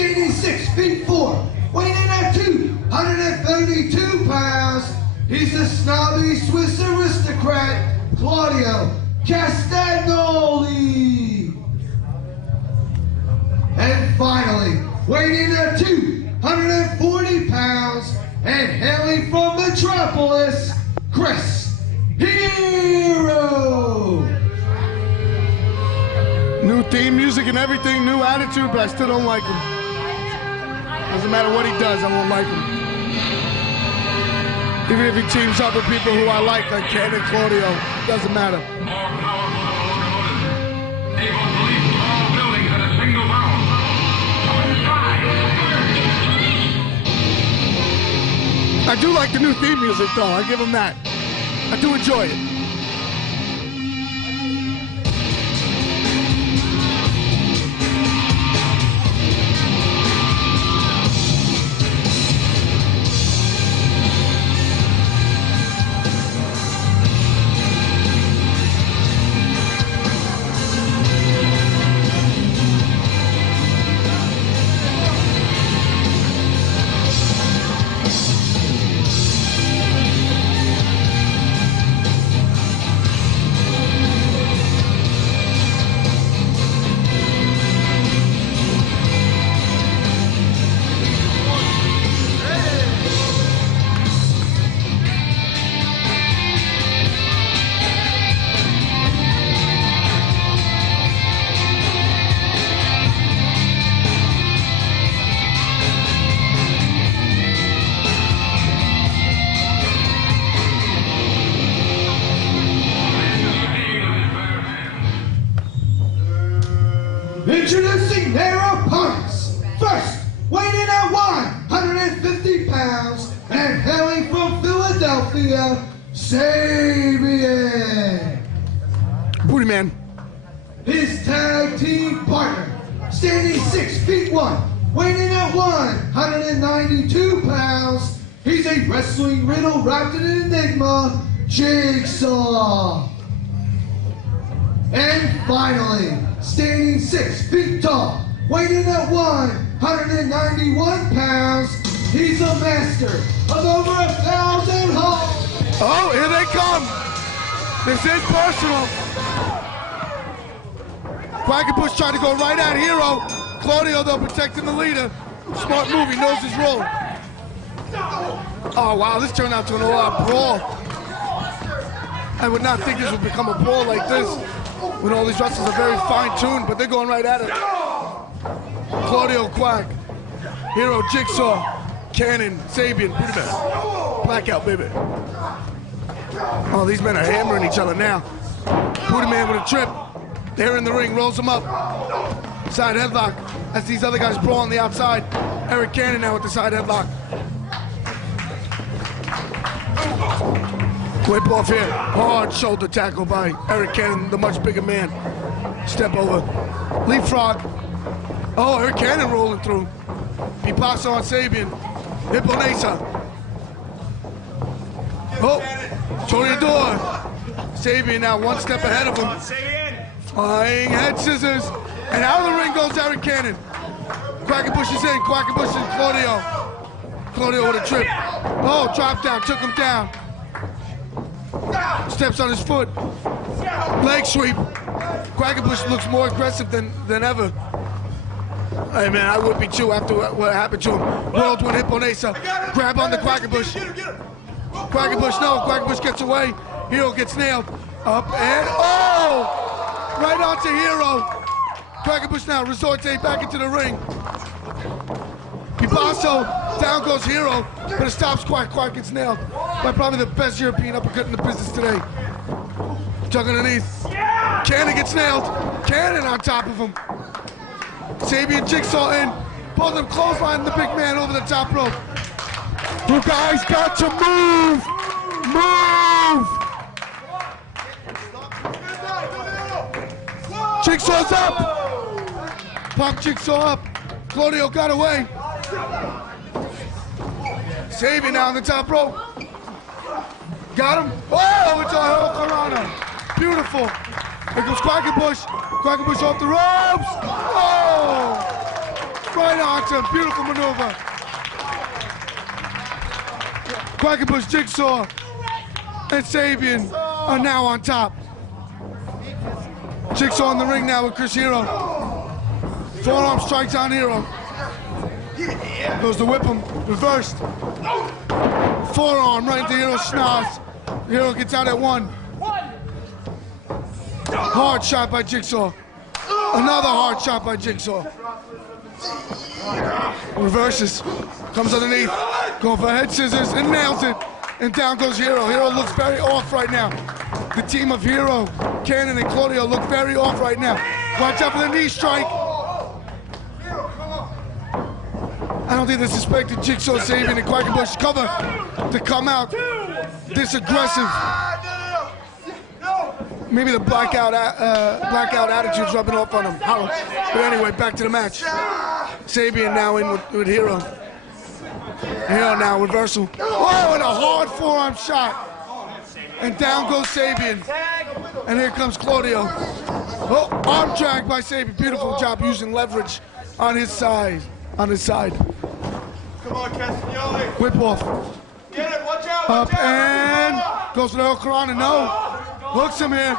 standing 6'4", weighing in at 232 pounds. He's the snobby Swiss aristocrat, Claudio Castagnoli. And finally, weighing in at 240 pounds and hailing from Metropolis, Chris Hero. New theme music and everything, new attitude, but I still don't like him. Doesn't matter what he does, I won't like him. Even if he teams up with people who I like Ken and Claudio, doesn't matter. I do like the new theme music though, I give him that. I do enjoy it. Introducing their opponents. First, weighing in at 150 pounds and hailing from Philadelphia, Sabían. Booty man. His tag team partner, standing 6'1", weighing in at 192 pounds. He's a wrestling riddle wrapped in an enigma, Jigsaw. And finally, standing 6 feet tall, weighing in at 191 pounds, he's a master of over 1,000 holds. Oh, here they come. This is personal. Quackenbush tried to go right at Hero. Claudio, though, protecting the leader. Smart move, he knows his role. Oh, wow, this turned out to an all-out brawl. I would not think this would become a brawl like this. When all these wrestlers are very fine-tuned, but they're going right at it. Claudio, Quack, Hero, Jigsaw, Cannon, Sabían, Booty Man. Blackout, baby. Oh, these men are hammering each other now. Booty Man with a trip. They're in the ring, rolls him up. Side headlock. As these other guys brawl on the outside. Eric Cannon now with the side headlock. Whip off here. Hard shoulder tackle by Eric Cannon, the much bigger man. Step over. Leapfrog. Oh, Eric Cannon rolling through. Pipasso on Sabían. Hipponesa. Oh, Toreador. Sabían now one step ahead of him. Flying head scissors. And out of the ring goes Eric Cannon. Quackenbush is in. Quackenbush and Claudio. Claudio with a trip. Oh, drop down. Took him down. Steps on his foot. Leg sweep. Quackenbush looks more aggressive than ever. Hey man, I would be too after what happened to him. Whirlwind Hipponesa. Grab on the Quackenbush. Quackenbush, no. Quackenbush gets away. Hero gets nailed. Up and oh! Right onto Hero. Quackenbush now resorts back into the ring. Pipasso, down goes Hero, but it stops Quack. Quack gets nailed by probably the best European uppercut in the business today. Tuck underneath. Cannon gets nailed. Cannon on top of him. Sabían, Jigsaw in. Both of them clothesline the big man over the top rope. You guys got to move! Move! Jigsaw's up! Pop Jigsaw up. Claudio got away. Sabían now on the top rope. Got him. Oh, it's a Hurricanrana. Beautiful. Here goes Quackenbush. Quackenbush off the ropes. Oh! Right onto him. Beautiful maneuver. Quackenbush, Jigsaw, and Sabían are now on top. Jigsaw in the ring now with Chris Hero. Forearm strikes on Hero. Goes to whip him. Reversed. Forearm right into Hero's schnoz. Hero gets out at one. Hard shot by Jigsaw. Another hard shot by Jigsaw. Reverses. Comes underneath. Going for head scissors and nails it. And down goes Hero. Hero looks very off right now. The team of Hero, Cannon, and Claudio look very off right now. Watch out for the knee strike. I don't think they suspected Jigsaw, Sabían, and Quackenbush cover to come out this aggressive. Maybe the blackout attitude's rubbing off on him. But anyway, back to the match. Sabían now in with Hero. Hero now, reversal. Oh, and a hard forearm shot. And down goes Sabían. And here comes Claudio. Oh, arm drag by Sabían. Beautiful job using leverage on his side. Come on, Castagnoli. Whip off. Get it, watch out, Up and goes for the Karana. No. Hooks him here.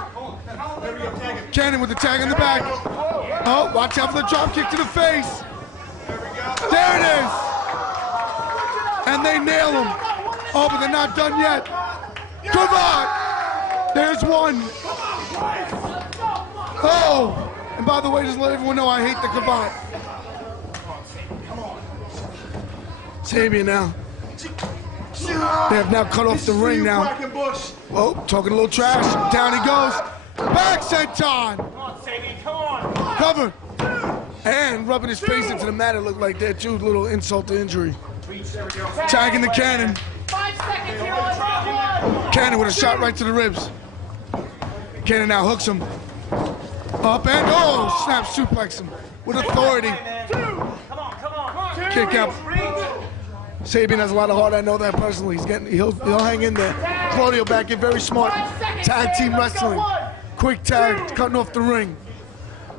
Cannon with the tag in the back. Oh, watch out for the drop kick to the face. There it is. And they nail him. Oh, but they're not done yet. Cravat. There's one. Oh, and by the way, just let everyone know I hate the cravat. Sabían now. They have now cut off the ring now. Oh, talking a little trash. Down he goes. Back senton. Cover. And rubbing his face into the mat. It looked like that too. Little insult to injury. Tagging the Cannon. 5 seconds here on round 1. Cannon with a shot right to the ribs. Cannon now hooks him. Up and oh, snap suplex him with authority. Kick out. Sabían has a lot of heart. I know that personally. He'll hang in there. Claudio back in, very smart. Tag team wrestling. Quick tag, cutting off the ring.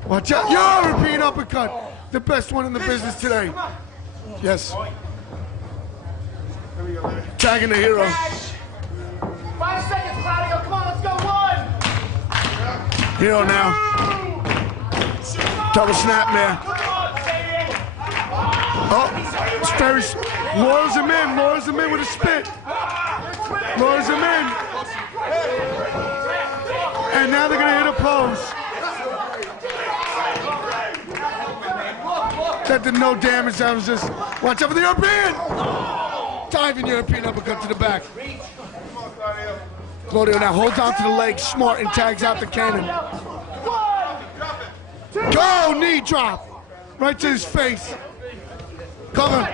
Watch out! European uppercut, the best one in the business today. Yes. Tagging the Hero. 5 seconds, Claudio. Come on, let's go. 1. Hero now. Double snapmare. Oh, it's very. Lures him in with a spit. Lures him in. And now they're gonna hit a pose. That did no damage, that was just, watch out for the European! Diving European uppercut to the back. Claudio now holds on to the leg, smart, and tags out the Cannon. Go, knee drop! Right to his face. Cover.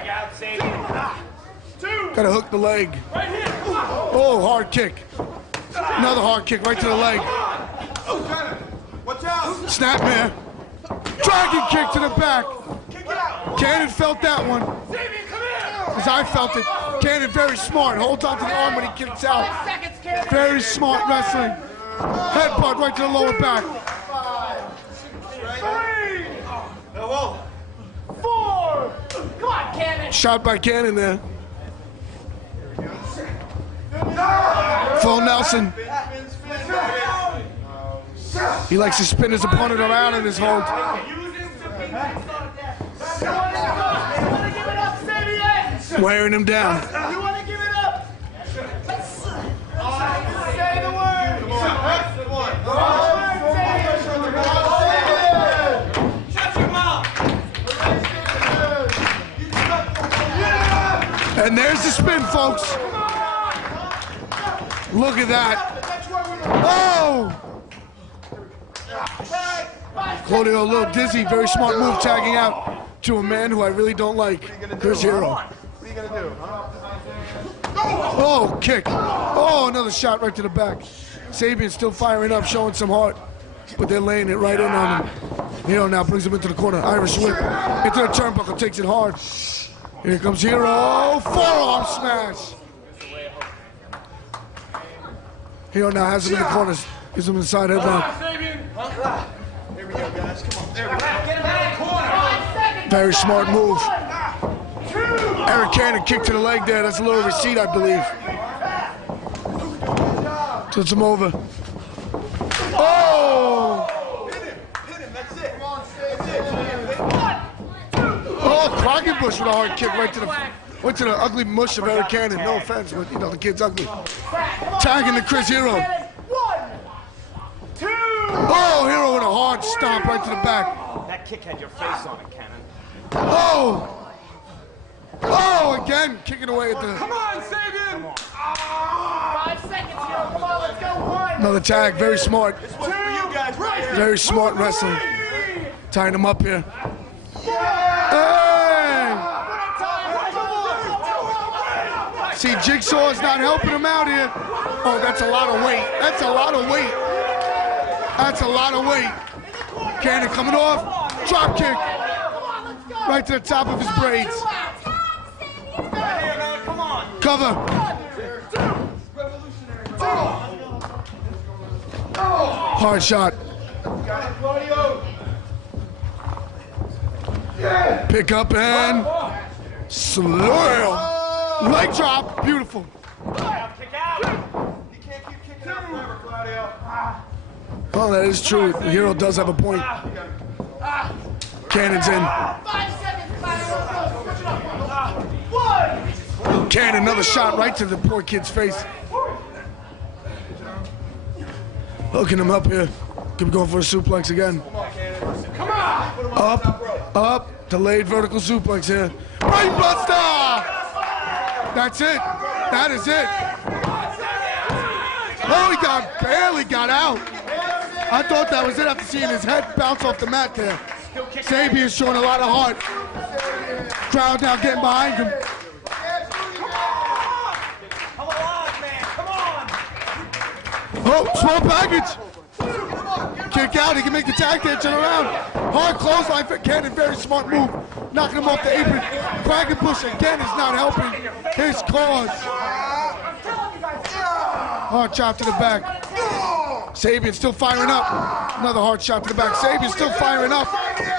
Gotta hook the leg. Oh, hard kick. Another hard kick right to the leg. Snapmare. Dragon kick to the back. Cannon felt that one. As I felt it. Cannon very smart. Holds on to the arm when he kicks out. Very smart wrestling. Headbutt right to the lower back. 3, 4. Come on, Cannon. Shot by Cannon there. Full Nelson. He likes to spin his opponent around in his hold. Wearing him down. You want to give it up? Say the word. Shut your mouth. And there's the spin, folks. Look at that. Oh! Claudio a little dizzy, very smart move, tagging out to a man who I really don't like, Chris Hero. What are you gonna do, huh? Oh, kick. Oh, another shot right to the back. Sabían still firing up, showing some heart, but they're laying it right in on him. Hero now brings him into the corner. Irish whip into the turnbuckle, takes it hard. Here comes Hero. Forearm smash. Hero now has him in the corners. Gives him inside headlock. Here we go, guys. Come on. There we go. Get him out of the corner. 5 seconds. Very smart move. Eric Cannon kick to the leg there. That's a little receipt, I believe. Puts him over. Oh! Hit him, that's it. Oh, Quackenbush with a hard kick right to the ugly mush of Eric Cannon. No offense, but you know the kid's ugly. Tagging the Chris Hero. 1, 2. Oh, Hero with a hard stomp right to the back. That kick had your face on it, Cannon. Oh! Oh, again, kicking away at the... Come on, Sabían. 5 seconds, Hero. Come on, let's go. 1. Another tag, very smart. This one's for you guys right here. Very smart wrestling. Tying him up here. Hey! See, Jigsaw is not helping him out here. Oh, that's a lot of weight. That's a lot of weight. That's a lot of weight. Cannon coming off. Drop kick. Right to the top of his braids. Cover. Hard shot. Pick up and slow. Leg drop. Beautiful. Kick out. You can't keep kicking out forever, Claudio. Oh, that is true. The Hero does have a point. Cannon's in. 5 seconds, Claudio. Switch it up. 1. Cannon, another shot right to the poor kid's face. Hooking him up here. Could be going for a suplex again. Come on. Up. Delayed vertical suplex here. Brain buster! That's it. That is it. Oh, he barely got out. I thought that was it after seeing his head bounce off the mat there. Sabían's showing a lot of heart. Crowd now getting behind him. Come alive, man. Come on. Oh, small package. Kick out. He can make the tag there, turn around. Hard clothesline for Cannon. Very smart move. Knocking him off the apron. Quackenbush again is not helping his cause. Hard chop to the back. Sabían still firing up. Another hard chop to the back. Sabían still firing up.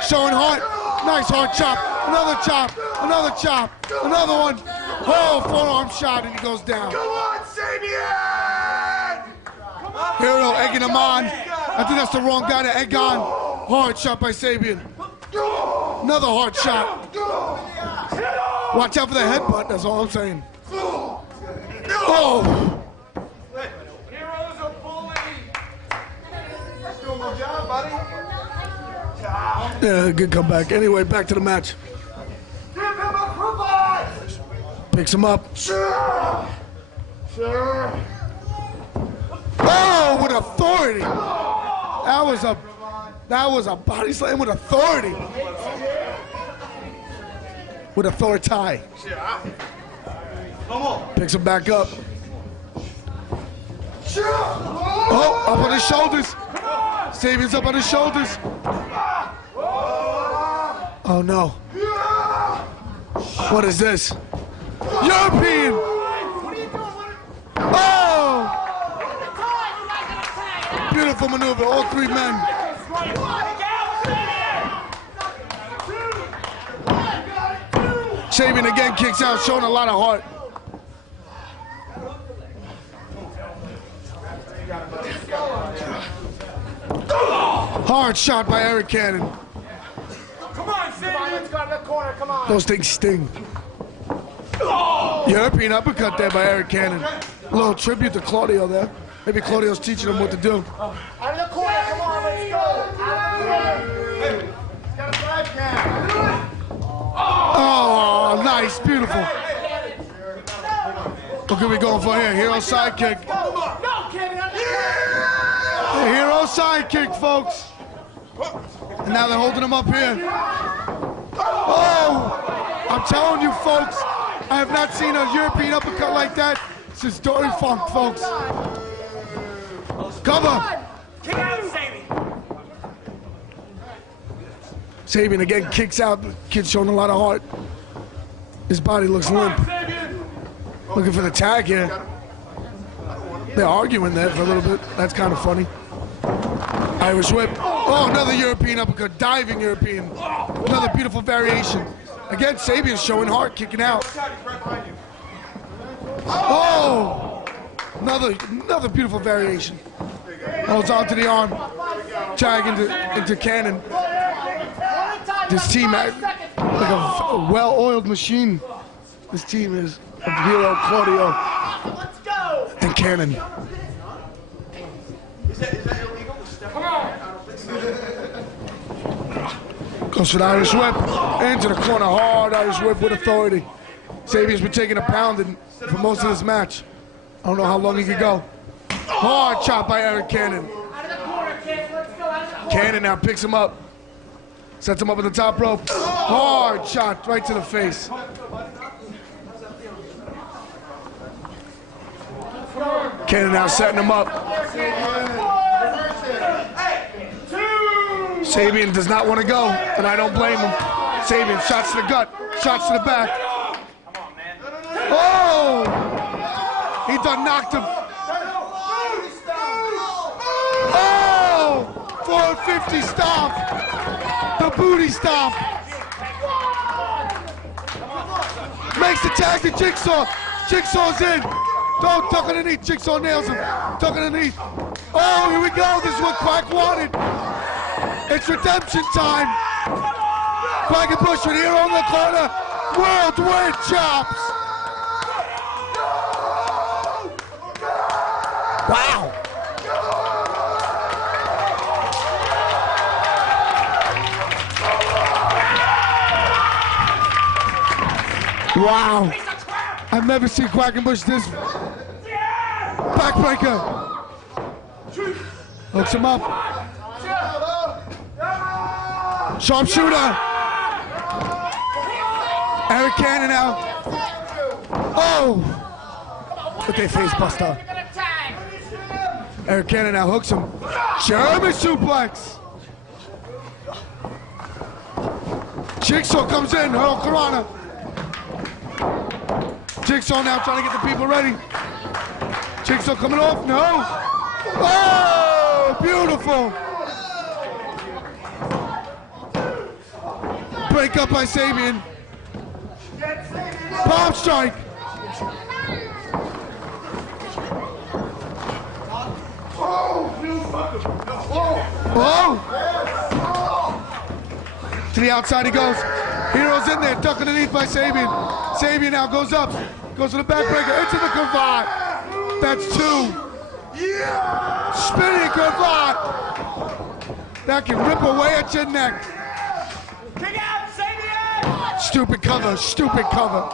Showing heart. Nice hard chop. Another chop. Another chop. Another one. Oh, forearm shot and he goes down. Come on, Sabían. Hero egging him on. I think that's the wrong guy to egg on. Hard shot by Sabían. Another hard shot. Watch out for the headbutt, that's all I'm saying. Oh! Heroes are bully. Doing a good job, buddy. Yeah, good comeback. Anyway, back to the match. Give him a provide. Picks him up. Sure. Oh, with authority. That was a body slam with authority. With authority. Picks him back up. Oh, up on his shoulders. Sabían's up on his shoulders. Oh no. What is this? European! Oh! Beautiful maneuver, all three men. Sabían again kicks out, showing a lot of heart. Hard shot by Eric Cannon. Come on, Sabían. Let's go to the corner. Come on. Those things sting. European uppercut there by Eric Cannon. A little tribute to Claudio there. Maybe Claudio's teaching him what to do. Out of the corner. Come on. Let's go. Out of the corner. Got a drive cam. Oh, nice, beautiful. What are we going for here? Hero sidekick. No, Kevin. The hero sidekick, folks. And now they're holding him up here. Oh, I'm telling you, folks, I have not seen a European uppercut like that since Dory Funk, folks. Cover. Kick out, Sabían. Sabían again kicks out. Kid's showing a lot of heart. His body looks limp. Looking for the tag here. They're arguing there for a little bit. That's kind of funny. Irish whip. Oh, another European uppercut, diving European. Another beautiful variation. Again, Sabían showing heart, kicking out. Oh, another beautiful variation. Holds on to the arm, tag into Cannon. This team like a well-oiled machine. This team is of Hero, Claudio, and Cannon. Goes for the Irish whip, into the corner, hard Irish whip with authority. Sabían's been taking a pounding for most of this match. I don't know how long he could go. Hard chop by Eric Cannon. Cannon now picks him up. Sets him up at the top rope. Hard shot right to the face. Cannon now setting him up. Sabían does not want to go, and I don't blame him. Sabían shots to the gut, shots to the back. Oh! He done knocked him. Oh! 450 stomp. The booty stomp. Makes the tag to Jigsaw. Jigsaw's in. Don't tuck underneath. Jigsaw nails him. Tuck underneath. Oh, here we go. This is what Quack wanted. It's redemption time. Quackenbush with Hero in the corner. World chops. Wow. Wow. I've never seen Quackenbush this. Backbreaker. Hooks him up. Sharpshooter. Eric Cannon now. Oh. Okay, face buster. Eric Cannon now hooks him. German suplex. Jigsaw comes in. Hurricanrana. Jigsaw now trying to get the people ready. Jigsaw coming off. No. Oh, beautiful. Break up by Sabían. Palm strike. Oh! To the outside he goes. Hero's in there, duck underneath by Sabían. Sabían now goes up, goes to the backbreaker, into the cravat. That's two. Spinning cravat. That can rip away at your neck. Kick out, Sabían! Stupid cover, stupid cover.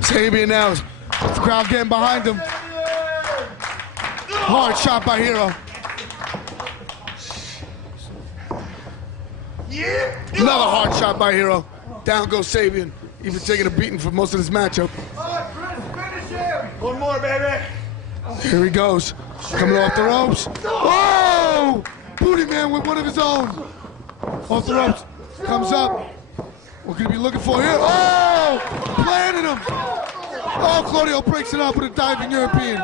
Sabían now, the crowd getting behind him. Hard shot by Hero. Another hard shot by Hero. Down goes Sabían. He's been taking a beating for most of this matchup. One more, baby. Here he goes. Coming off the ropes. Oh! Booty man with one of his own. Off the ropes. Comes up. What could he be looking for here? Oh! Planted him. Oh, Claudio breaks it up with a diving European.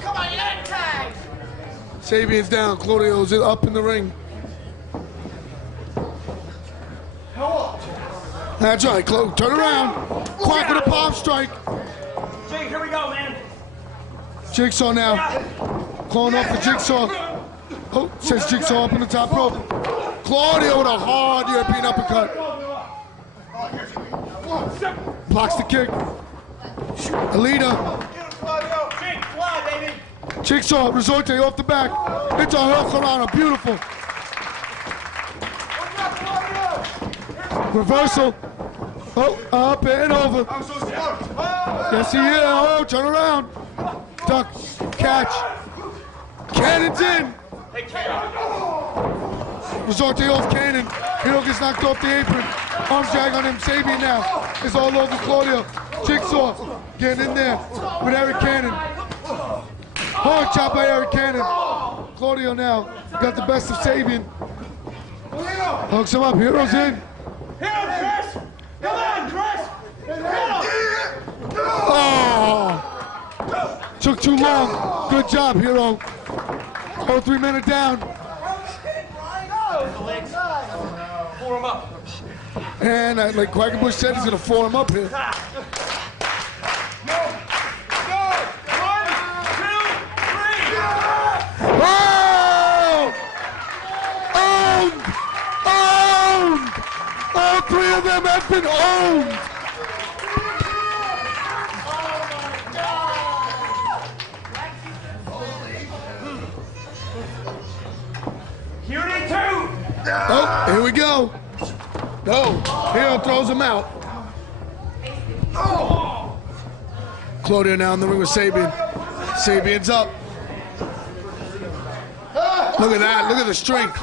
Come on, you got a tag. Sabían's down. Claudio's up in the ring. That's right, Chloe. Turn around. Quack with a palm strike. Jig, here we go, man. Jigsaw now. Calling off the Jigsaw. Oh, says Jigsaw up on the top rope. Claudio with a hard European uppercut. Blocks the kick. Alita. Jig, fly, baby. Jigsaw, Resorte off the back. It's a Hurricanrana, beautiful. Reversal. Oh, up and over. Yes, he is. Oh, turn around. Duck, catch. Cannon's in. Resorte off Cannon. Hero gets knocked off the apron. Arms drag on him. Sabían now is all over Claudio. Jigsaw getting in there with Eric Cannon. Hard chop by Eric Cannon. Claudio now got the best of Sabían. Hooks him up. Hero's in. Hero, Chris! Come on, Chris! Oh! Took too long. Good job, Hero. All 3 men are down. Form up. And like Quackenbush said, he's gonna form up here. Go. 1, 2, 3. Oh! Owned! Owned! All 3 of them have been owned! Unit 2. Oh, here we go. No, Hero throws him out. Claudio now in the ring with Sabían. Sabían's up. Look at that, look at the strength.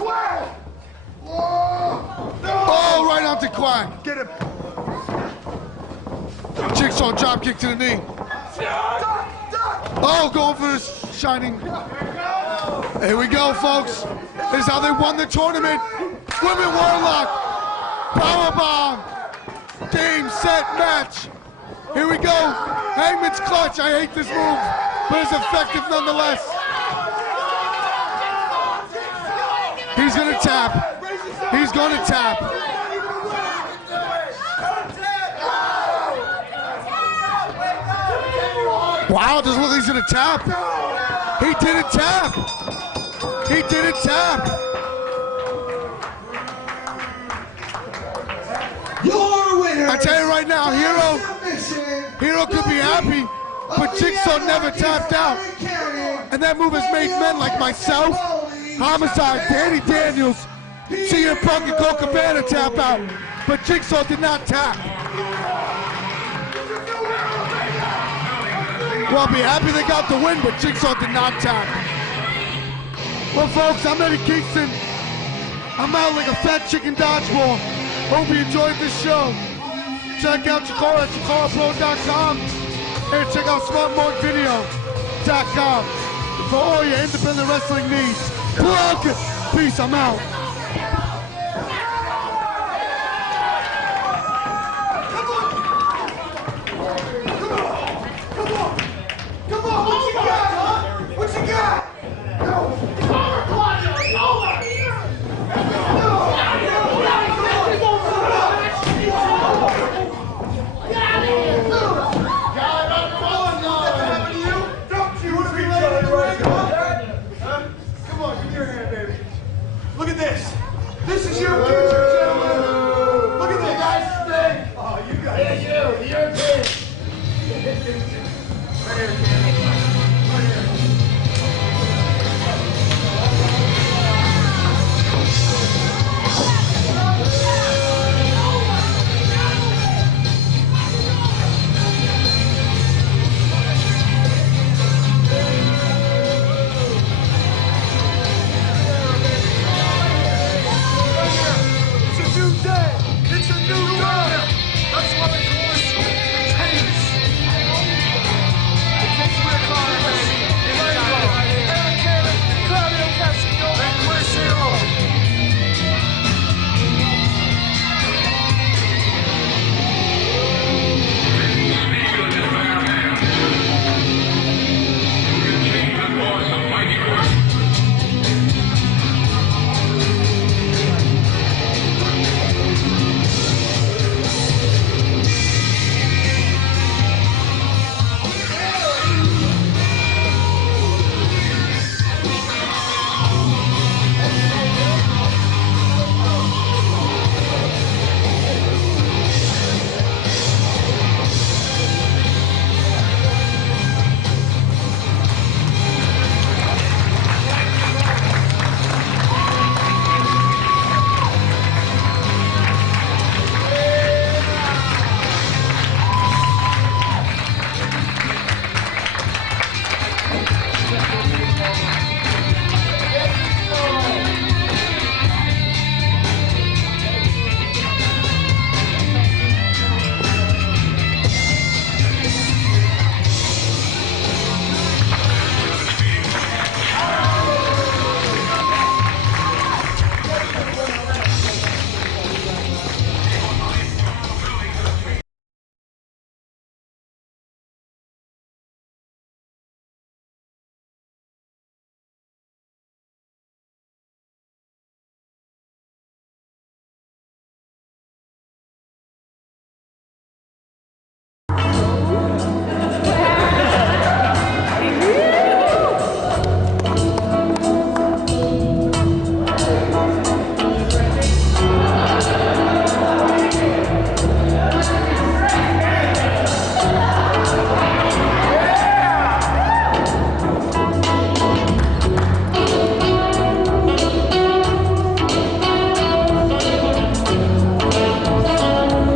Oh, right onto Quack. Get him. Jigsaw drop kick to the knee. Oh, going for this shining. Here we go, folks. This is how they won the tournament. Women Warlock. Powerbomb. Game, set, match. Here we go. Hangman's clutch. I hate this move, but it's effective nonetheless. He's gonna tap. He's gonna tap. Wow, doesn't look like he's gonna tap. He didn't tap. He didn't tap. Your winner. I tell you right now, Hero could be happy, but Jigsaw never tapped out. And that move has made men like myself, Homicide, Danny Daniels, CM Punk, and Colt Cabana tap out, but Jigsaw did not tap. Well, I'll be happy they got the win, but Jigsaw did not tap. Well, folks, I'm Eddie Kingston. I'm out like a fat chicken dodgeball. Hope you enjoyed this show. Check out CHIKARA at CHIKARAPro.com and check out SmartMarkVideo.com for all your independent wrestling needs. Plug! Peace, I'm out.